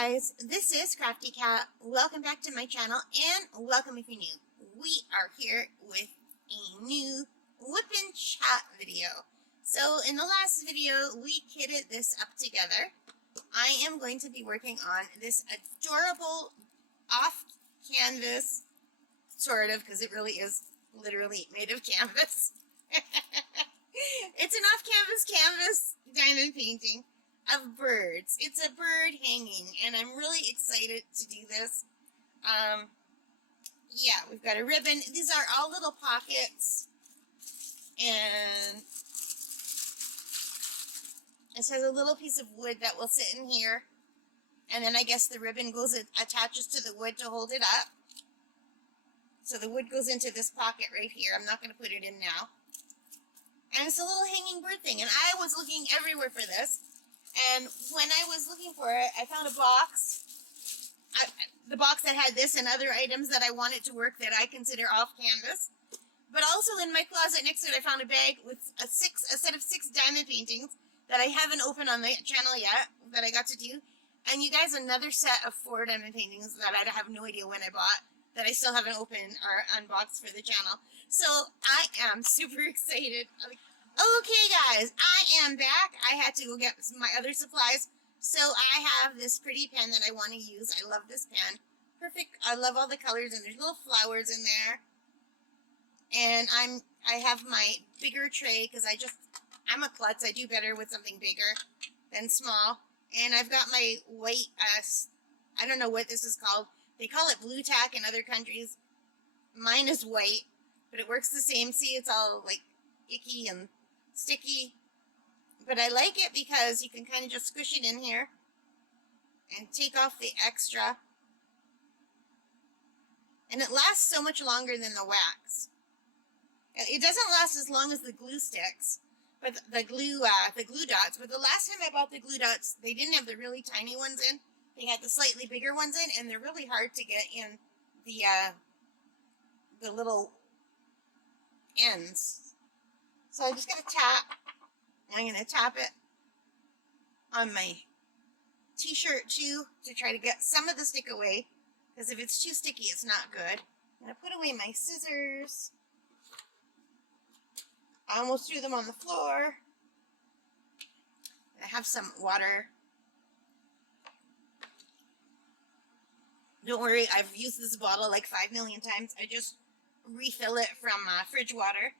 guys, this is Crafty Cat. Welcome back to my channel and welcome if you're new. We are here with a new whip and chat video. So in the last video, we kitted this up together. I am going to be working on this adorable off canvas, sort of, because it really is literally made of canvas. It's an off canvas diamond painting of birds. It's a bird hanging, and I'm really excited to do this. Yeah, we've got a ribbon. These are all little pockets, and it has a little piece of wood that will sit in here, and then I guess the ribbon goes, it attaches to the wood to hold it up. So the wood goes into this pocket right here. I'm not going to put it in now. And it's a little hanging bird thing, and I was looking everywhere for this. And when I was looking for it, I found a box. The box that had this and other items that I wanted to work that I consider off canvas. But also in my closet next to it, I found a bag with a set of 6 diamond paintings that I haven't opened on the channel yet, that I got to do. And you guys, another set of 4 diamond paintings that I have no idea when I bought, that I still haven't opened or unboxed for the channel. So I am super excited. Okay guys, I am back. I had to go get my other supplies. So I have this pretty pen that I want to use. I love this pen. Perfect. I love all the colors, and there's little flowers in there. And I have my bigger tray because I'm a klutz. I do better with something bigger than small. And I've got my white, I don't know what this is called. They call it blue tack in other countries. Mine is white, but it works the same. See, it's all like icky and sticky, but I like it because you can kind of just squish it in here and take off the extra, and it lasts so much longer than the wax. It doesn't last as long as the glue sticks, but the glue dots. But the last time I bought the glue dots, they didn't have the really tiny ones in. They had the slightly bigger ones in, and they're really hard to get in the little ends. So I'm just going to tap. I'm going to tap it on my t-shirt too to try to get some of the stick away, because if it's too sticky, it's not good. I'm going to put away my scissors. I almost threw them on the floor. I have some water. Don't worry, I've used this bottle like 5 million times. I just refill it from fridge water.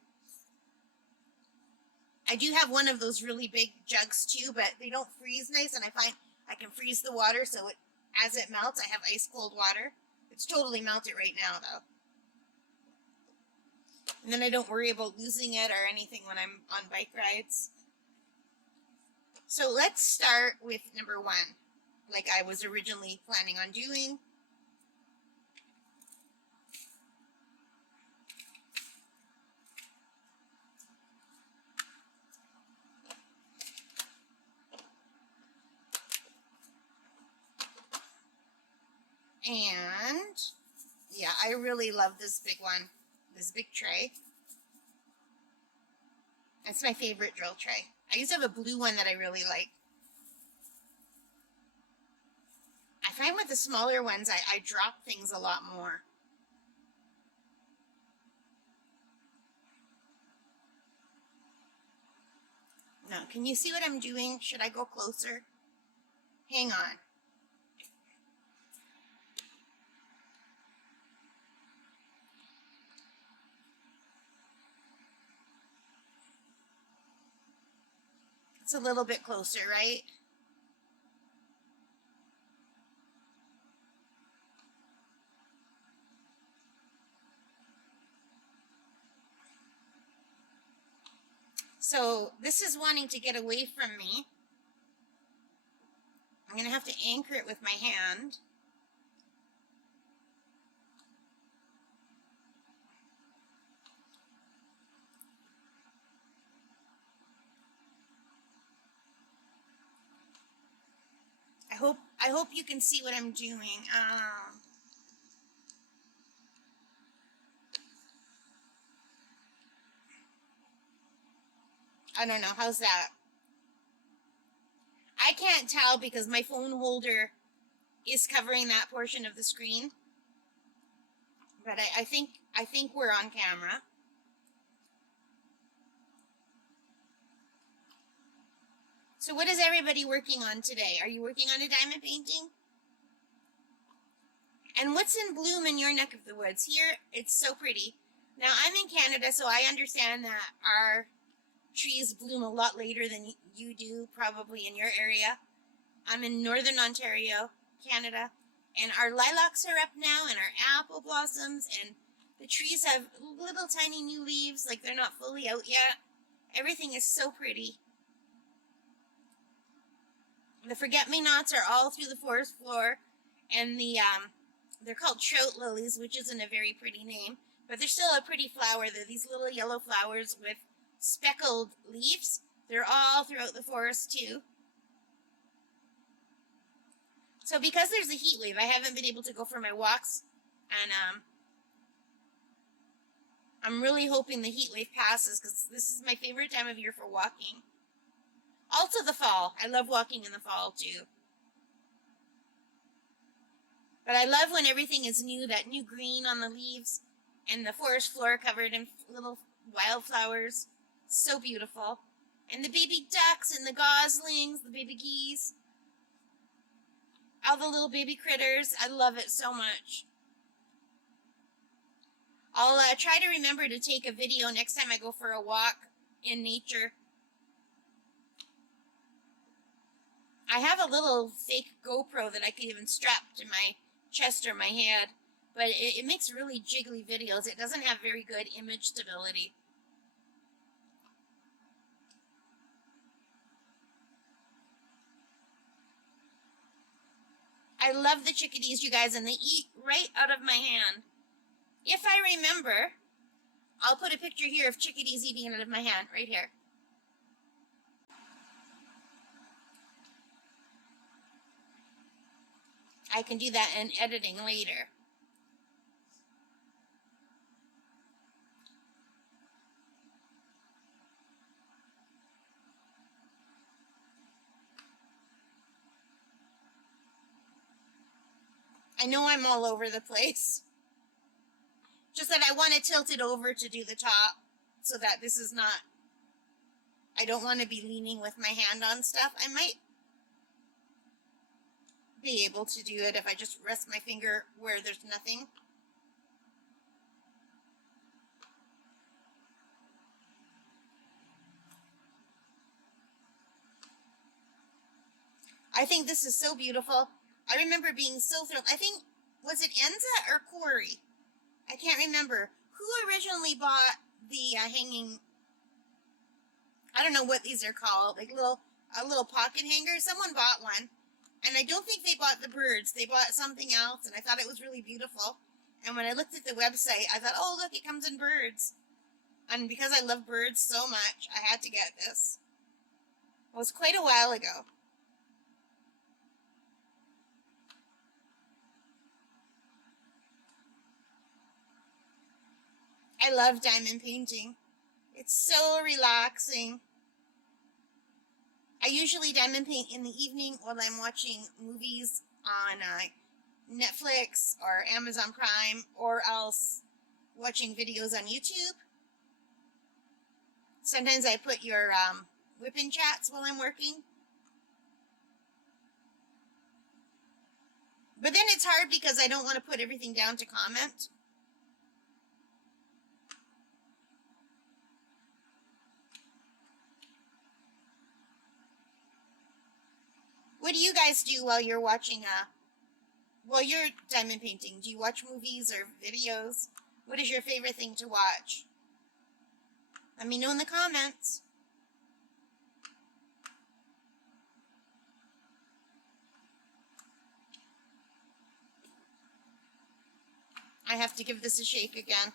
I do have one of those really big jugs too, but they don't freeze nice, and I find I can freeze the water, so as it melts, I have ice cold water. It's totally melted right now though. And then I don't worry about losing it or anything when I'm on bike rides. So let's start with number 1, like I was originally planning on doing. And yeah, I really love this big one, this big tray. It's my favorite drill tray. I used to have a blue one that I really like. I find with the smaller ones, I drop things a lot more. Now, can you see what I'm doing? Should I go closer? Hang on. It's a little bit closer, right? So this is wanting to get away from me. I'm going to have to anchor it with my hand. I hope you can see what I'm doing. I don't know. How's that? I can't tell because my phone holder is covering that portion of the screen. But I think we're on camera. So what is everybody working on today? Are you working on a diamond painting? And what's in bloom in your neck of the woods? Here, it's so pretty. Now, I'm in Canada, so I understand that our trees bloom a lot later than you do, probably in your area. I'm in Northern Ontario, Canada, and our lilacs are up now, and our apple blossoms, and the trees have little tiny new leaves, like they're not fully out yet. Everything is so pretty. The forget-me-nots are all through the forest floor, and they're called trout lilies, which isn't a very pretty name, but they're still a pretty flower. They're these little yellow flowers with speckled leaves. They're all throughout the forest too. So because there's a heat wave, I haven't been able to go for my walks, and I'm really hoping the heat wave passes, because this is my favorite time of year for walking. Also the fall. I love walking in the fall too. But I love when everything is new, that new green on the leaves, and the forest floor covered in little wildflowers. So beautiful. And the baby ducks and the goslings, the baby geese. All the little baby critters. I love it so much. I'll try to remember to take a video next time I go for a walk in nature. I have a little fake GoPro that I could even strap to my chest or my head, but it makes really jiggly videos. It doesn't have very good image stability. I love the chickadees, you guys, and they eat right out of my hand. If I remember, I'll put a picture here of chickadees eating out of my hand, right here. I can do that in editing later. I know I'm all over the place. Just that I want to tilt it over to do the top so that this is not, I don't want to be leaning with my hand on stuff. I might be able to do it if I just rest my finger where there's nothing. I think this is so beautiful. I remember being so thrilled. I think, was it Enza or Corey? I can't remember. Who originally bought the hanging, I don't know what these are called, like a little pocket hanger? Someone bought one. And I don't think they bought the birds. They bought something else, and I thought it was really beautiful. And when I looked at the website, I thought, oh, look, it comes in birds. And because I love birds so much, I had to get this. It was quite a while ago. I love diamond painting. It's so relaxing. I usually diamond paint in the evening while I'm watching movies on Netflix or Amazon Prime, or else watching videos on YouTube. Sometimes I put your WIP in chats while I'm working. But then it's hard because I don't want to put everything down to comment. What do you guys do while you're watching while you're diamond painting? Do you watch movies or videos? What is your favorite thing to watch? Let me know in the comments. I have to give this a shake again.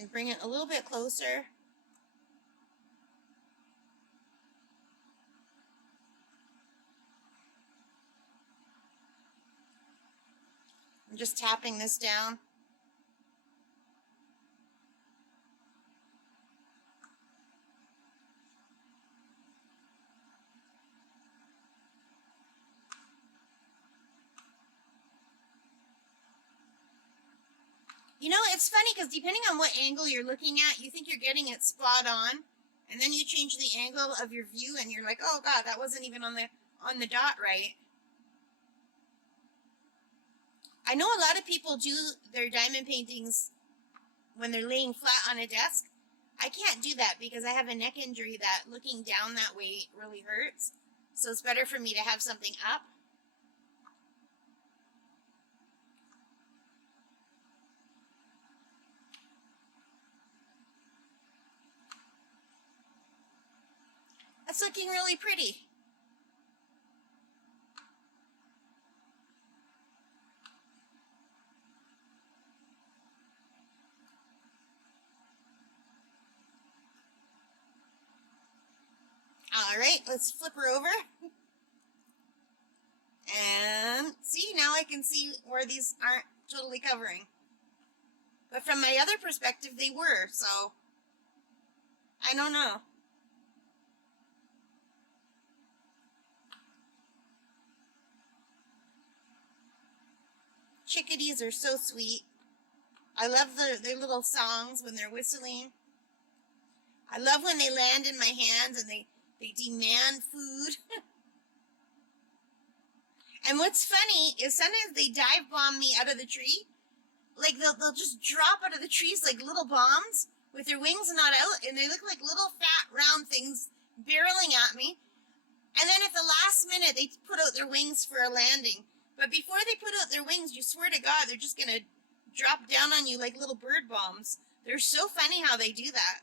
And bring it a little bit closer. I'm just tapping this down. You know, it's funny because depending on what angle you're looking at, you think you're getting it spot on, and then you change the angle of your view, and you're like, oh God, that wasn't even on the dot right. I know a lot of people do their diamond paintings when they're laying flat on a desk. I can't do that because I have a neck injury that looking down that way really hurts. So it's better for me to have something up. That's looking really pretty. All right, let's flip her over. And see, now I can see where these aren't totally covering. But from my other perspective, they were, so I don't know. Chickadees are so sweet. I love their little songs when they're whistling. I love when they land in my hands and they demand food. And what's funny is sometimes they dive bomb me out of the tree. Like they'll just drop out of the trees like little bombs with their wings not out, and they look like little fat round things barreling at me. And then at the last minute they put out their wings for a landing. But before they put out their wings, you swear to God, they're just gonna drop down on you like little bird bombs. They're so funny how they do that.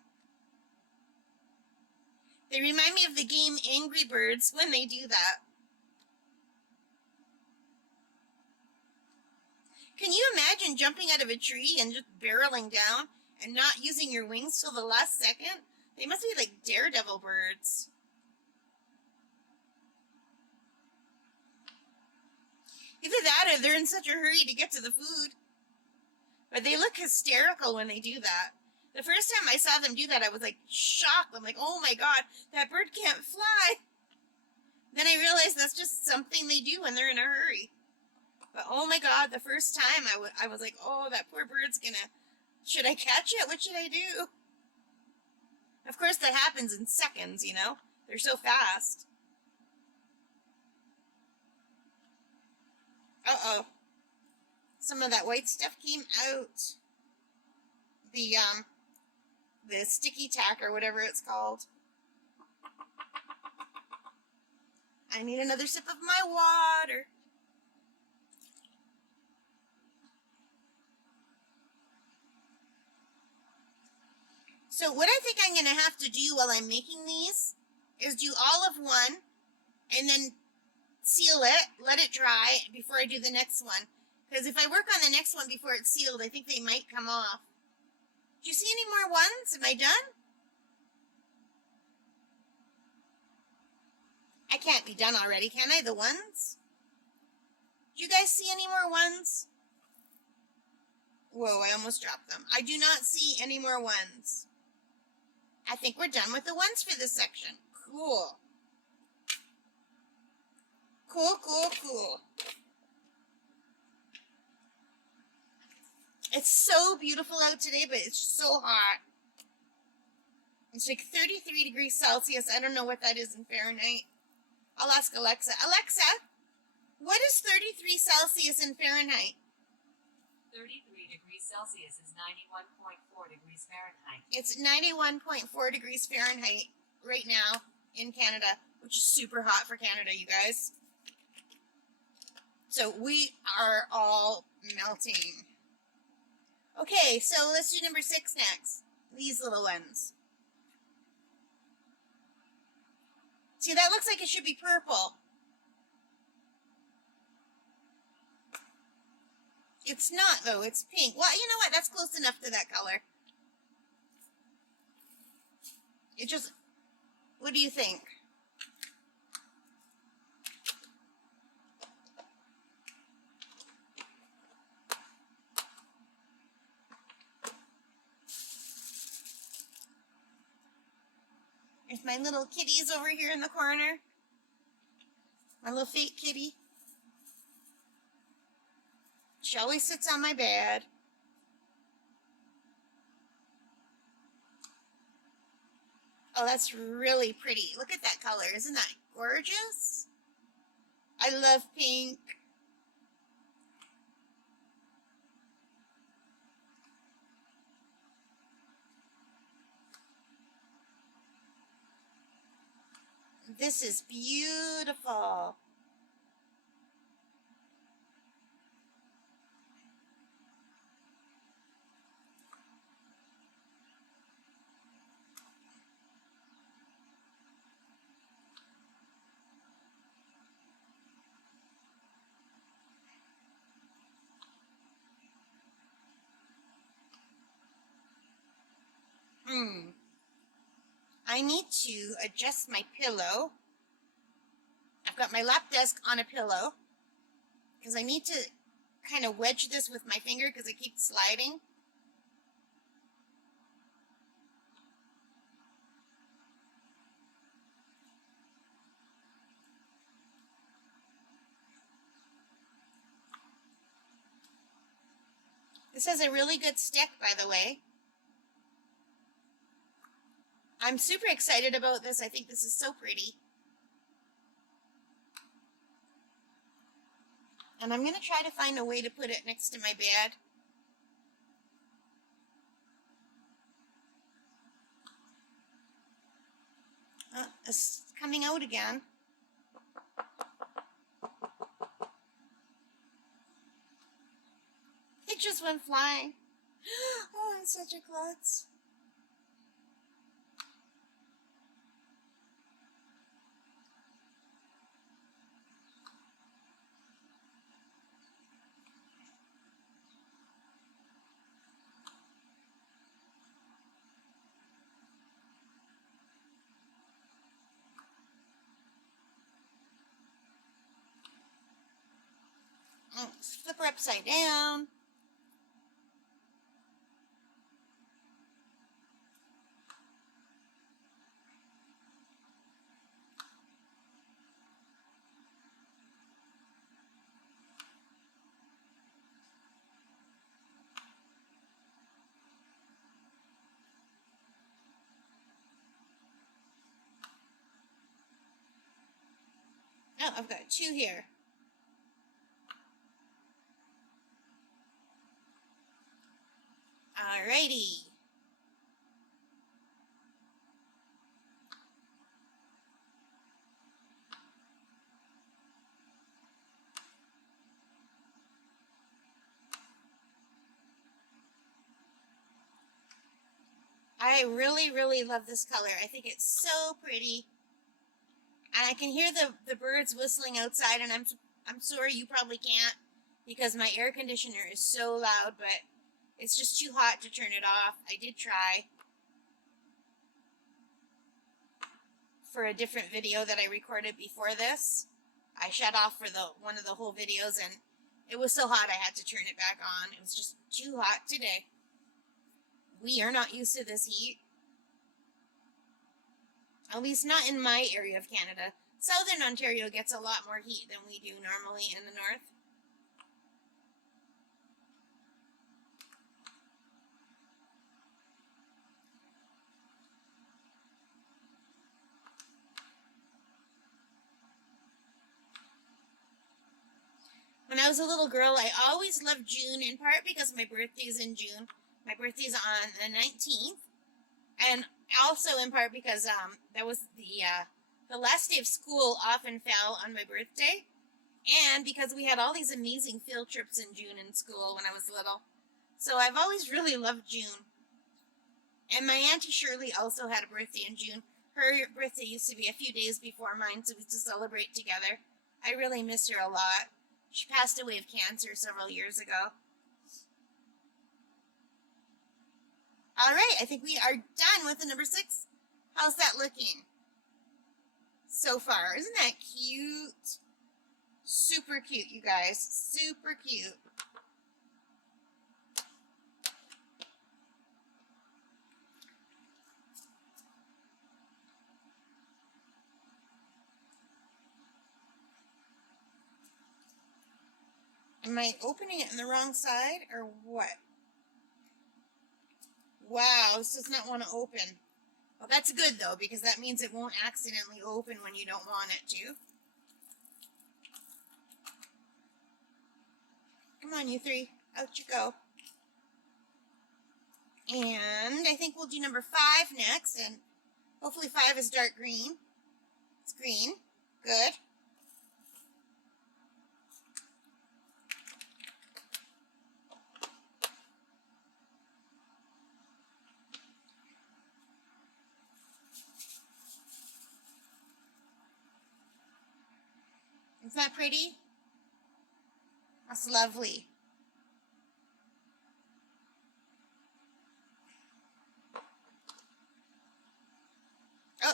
They remind me of the game Angry Birds when they do that. Can you imagine jumping out of a tree and just barreling down and not using your wings till the last second? They must be like daredevil birds. Either that or they're in such a hurry to get to the food. But they look hysterical when they do that. The first time I saw them do that, I was like shocked. I'm like, oh my God, that bird can't fly. Then I realized that's just something they do when they're in a hurry. But oh my God, the first time I was like, oh, that poor bird's gonna, should I catch it? What should I do? Of course, that happens in seconds, you know? They're so fast. Uh-oh. Some of that white stuff came out. The sticky tack or whatever it's called. I need another sip of my water. So what I think I'm going to have to do while I'm making these is do all of one and then seal it, let it dry before I do the next one. Because if I work on the next one before it's sealed, I think they might come off. Do you see any more ones? Am I done? I can't be done already, can I? The ones? Do you guys see any more ones? Whoa, I almost dropped them. I do not see any more ones. I think we're done with the ones for this section. Cool. Cool, cool, cool. It's so beautiful out today, but it's so hot. It's like 33 degrees Celsius. I don't know what that is in Fahrenheit. I'll ask Alexa. Alexa, what is 33 Celsius in Fahrenheit? 33 degrees Celsius is 91.4 degrees Fahrenheit. It's 91.4 degrees Fahrenheit right now in Canada, which is super hot for Canada, you guys. So we are all melting. Okay, so let's do number 6 next. These little ones. See, that looks like it should be purple. It's not, though. It's pink. Well, you know what? That's close enough to that color. It just... What do you think? There's my little kitties over here in the corner. My little fake kitty. She always sits on my bed. Oh, that's really pretty. Look at that color. Isn't that gorgeous? I love pink. This is beautiful. I need to adjust my pillow. I've got my lap desk on a pillow because I need to kind of wedge this with my finger because it keeps sliding. This has a really good stick, by the way. I'm super excited about this. I think this is so pretty. And I'm going to try to find a way to put it next to my bed. It's coming out again. It just went flying. Oh, I'm such a klutz. Flip her upside down. Oh, I've got two here. Alrighty. I really, really love this color. I think it's so pretty. And I can hear the birds whistling outside, and I'm sorry you probably can't because my air conditioner is so loud, but it's just too hot to turn it off. I did try for a different video that I recorded before this. I shut off for one of the whole videos, and it was so hot I had to turn it back on. It was just too hot today. We are not used to this heat. At least not in my area of Canada. Southern Ontario gets a lot more heat than we do normally in the north. When I was a little girl, I always loved June, in part because my birthday's in June. My birthday's on the 19th. And also in part because that was the last day of school often fell on my birthday. And because we had all these amazing field trips in June in school when I was little. So I've always really loved June. And my Auntie Shirley also had a birthday in June. Her birthday used to be a few days before mine, so we used to celebrate together. I really miss her a lot. She passed away of cancer several years ago. All right, I think we are done with the number 6. How's that looking so far? Isn't that cute? Super cute, you guys. Super cute. Am I opening it on the wrong side or what? Wow, this does not want to open. Well, that's good though, because that means it won't accidentally open when you don't want it to. Come on, you three. Out you go. And I think we'll do number 5 next, and hopefully 5 is dark green. It's green. Good. Isn't that pretty? That's lovely. Oh,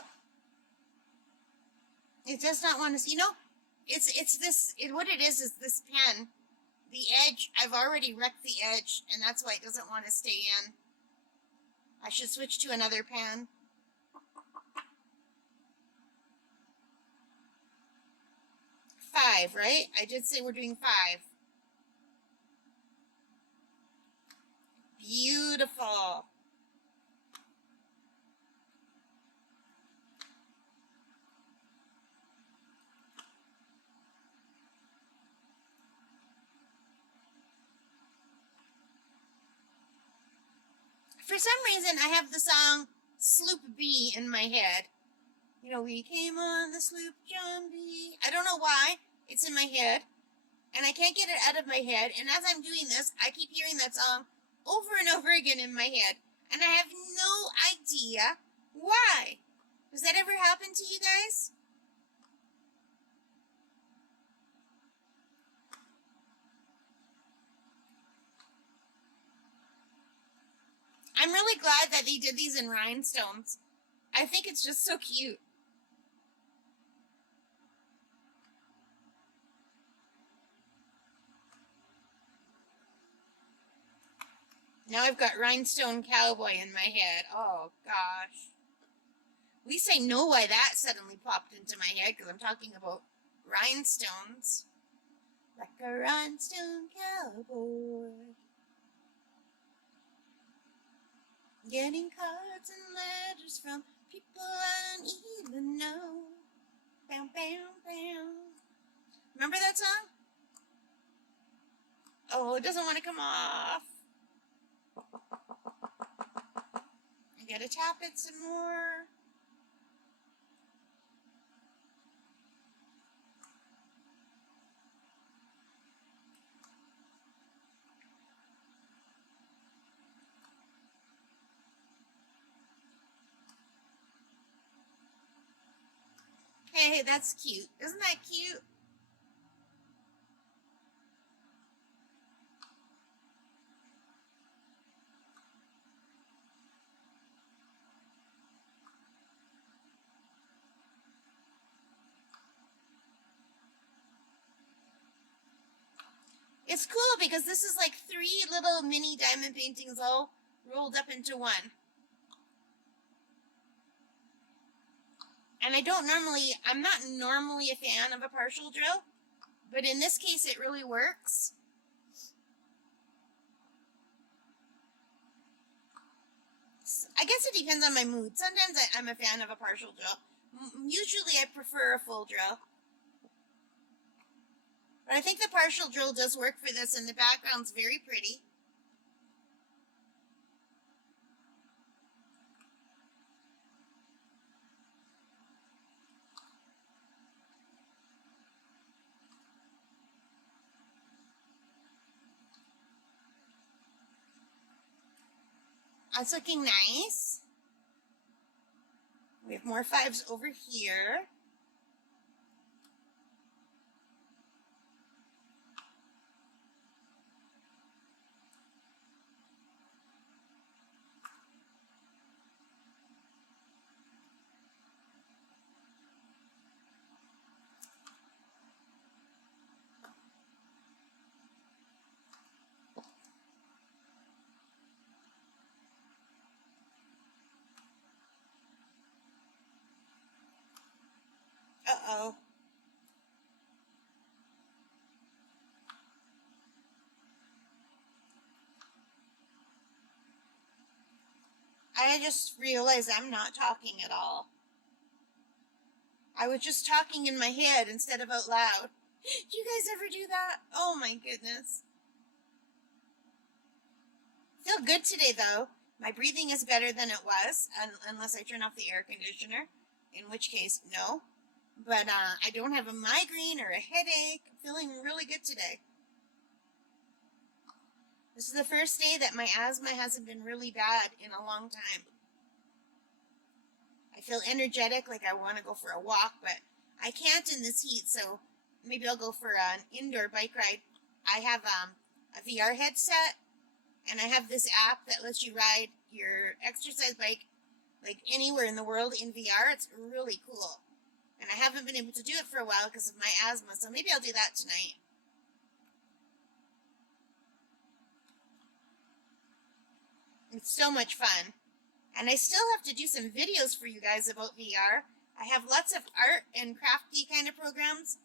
it does not want to see. You know, it's this. What it is this pen. The edge. I've already wrecked the edge, and that's why it doesn't want to stay in. I should switch to another pen. Five, right? I did say we're doing 5. Beautiful. For some reason, I have the song Sloop B in my head. You know, we came on the sloop John B. I don't know why. It's in my head. And I can't get it out of my head. And as I'm doing this, I keep hearing that song over and over again in my head. And I have no idea why. Does that ever happen to you guys? I'm really glad that they did these in rhinestones. I think it's just so cute. Now I've got rhinestone cowboy in my head. Oh, gosh. At least I know why that suddenly popped into my head, because I'm talking about rhinestones. Like a rhinestone cowboy. Getting cards and letters from people I don't even know. Bam, bam, bam. Remember that song? Oh, it doesn't want to come off. I gotta tap it some more. Hey, that's cute. Isn't that cute? It's cool because this is like 3 little mini diamond paintings all rolled up into one. And I'm not normally a fan of a partial drill, but in this case it really works. I guess it depends on my mood. Sometimes I'm a fan of a partial drill. Usually I prefer a full drill. But I think the partial drill does work for this, and the background's very pretty. It's looking nice. We have more 5s over here. Uh-oh. I just realized I'm not talking at all. I was just talking in my head instead of out loud. Do you guys ever do that? Oh my goodness. Feel good today though. My breathing is better than it was, unless I turn off the air conditioner, in which case, no. But I don't have a migraine or a headache. I'm feeling really good today. This is the first day that my asthma hasn't been really bad in a long time. I feel energetic, like I want to go for a walk, but I can't in this heat, so maybe I'll go for an indoor bike ride. I have a VR headset, and I have this app that lets you ride your exercise bike like anywhere in the world in VR. It's really cool. And I haven't been able to do it for a while because of my asthma, so maybe I'll do that tonight. It's so much fun. And I still have to do some videos for you guys about VR. I have lots of art and crafty kind of programs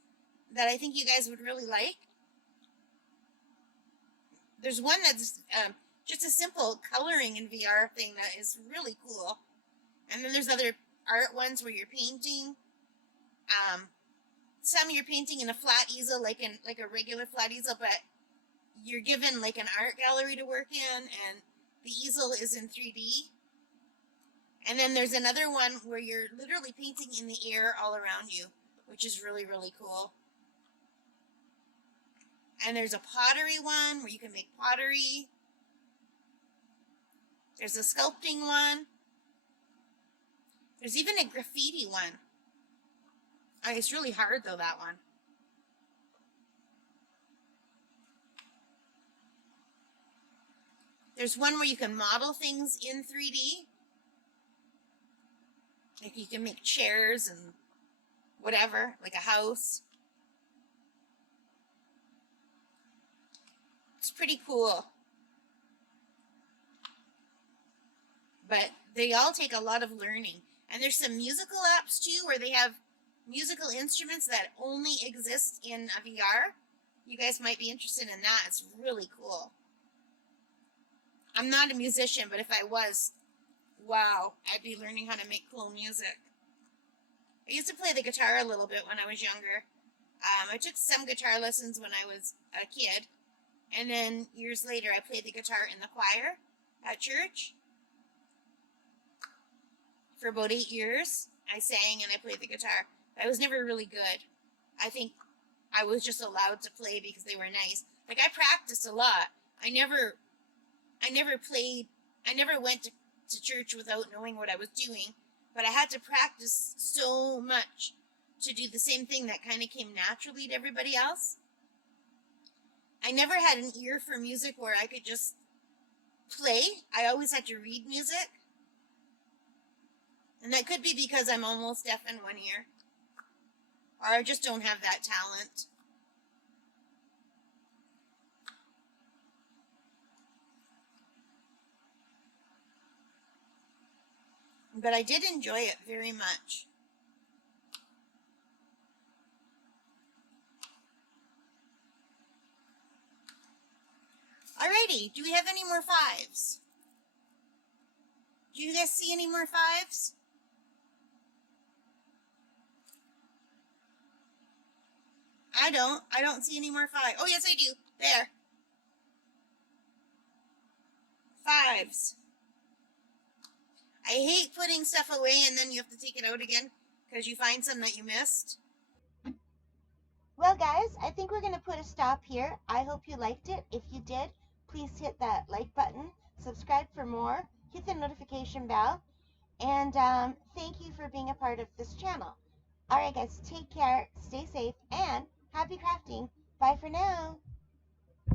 that I think you guys would really like. There's one that's just a simple coloring in VR thing that is really cool. And then there's other art ones where you're painting. Some you're painting in a flat easel, like a regular flat easel, but you're given like an art gallery to work in, and the easel is in 3D. And then there's another one where you're literally painting in the air all around you, which is really, really cool. And there's a pottery one where you can make pottery. There's a sculpting one. There's even a graffiti one. It's really hard though, that one. There's one where you can model things in 3D. Like you can make chairs and whatever, like a house. It's pretty cool. But they all take a lot of learning. And there's some musical apps too where they have musical instruments that only exist in a VR. You guys might be interested in that. It's really cool. I'm not a musician, but if I was, wow, I'd be learning how to make cool music. I used to play the guitar a little bit when I was younger. I took some guitar lessons when I was a kid. And then years later, I played the guitar in the choir at church. For about 8 years, I sang and I played the guitar. I was never really good. I think I was just allowed to play because they were nice. Like, I practiced a lot. I never went to church without knowing what I was doing, but I had to practice so much to do the same thing that kind of came naturally to everybody else. I never had an ear for music where I could just play. I always had to read music. And that could be because I'm almost deaf in one ear. Or I just don't have that talent. But I did enjoy it very much. Alrighty, do we have any more fives? Do you guys see any more fives? I don't see any more fives. Oh, yes, I do. There. Fives. I hate putting stuff away and then you have to take it out again because you find some that you missed. Well, guys, I think we're going to put a stop here. I hope you liked it. If you did, please hit that like button, subscribe for more, hit the notification bell, and thank you for being a part of this channel. All right, guys, take care, stay safe, and happy crafting. Bye for now.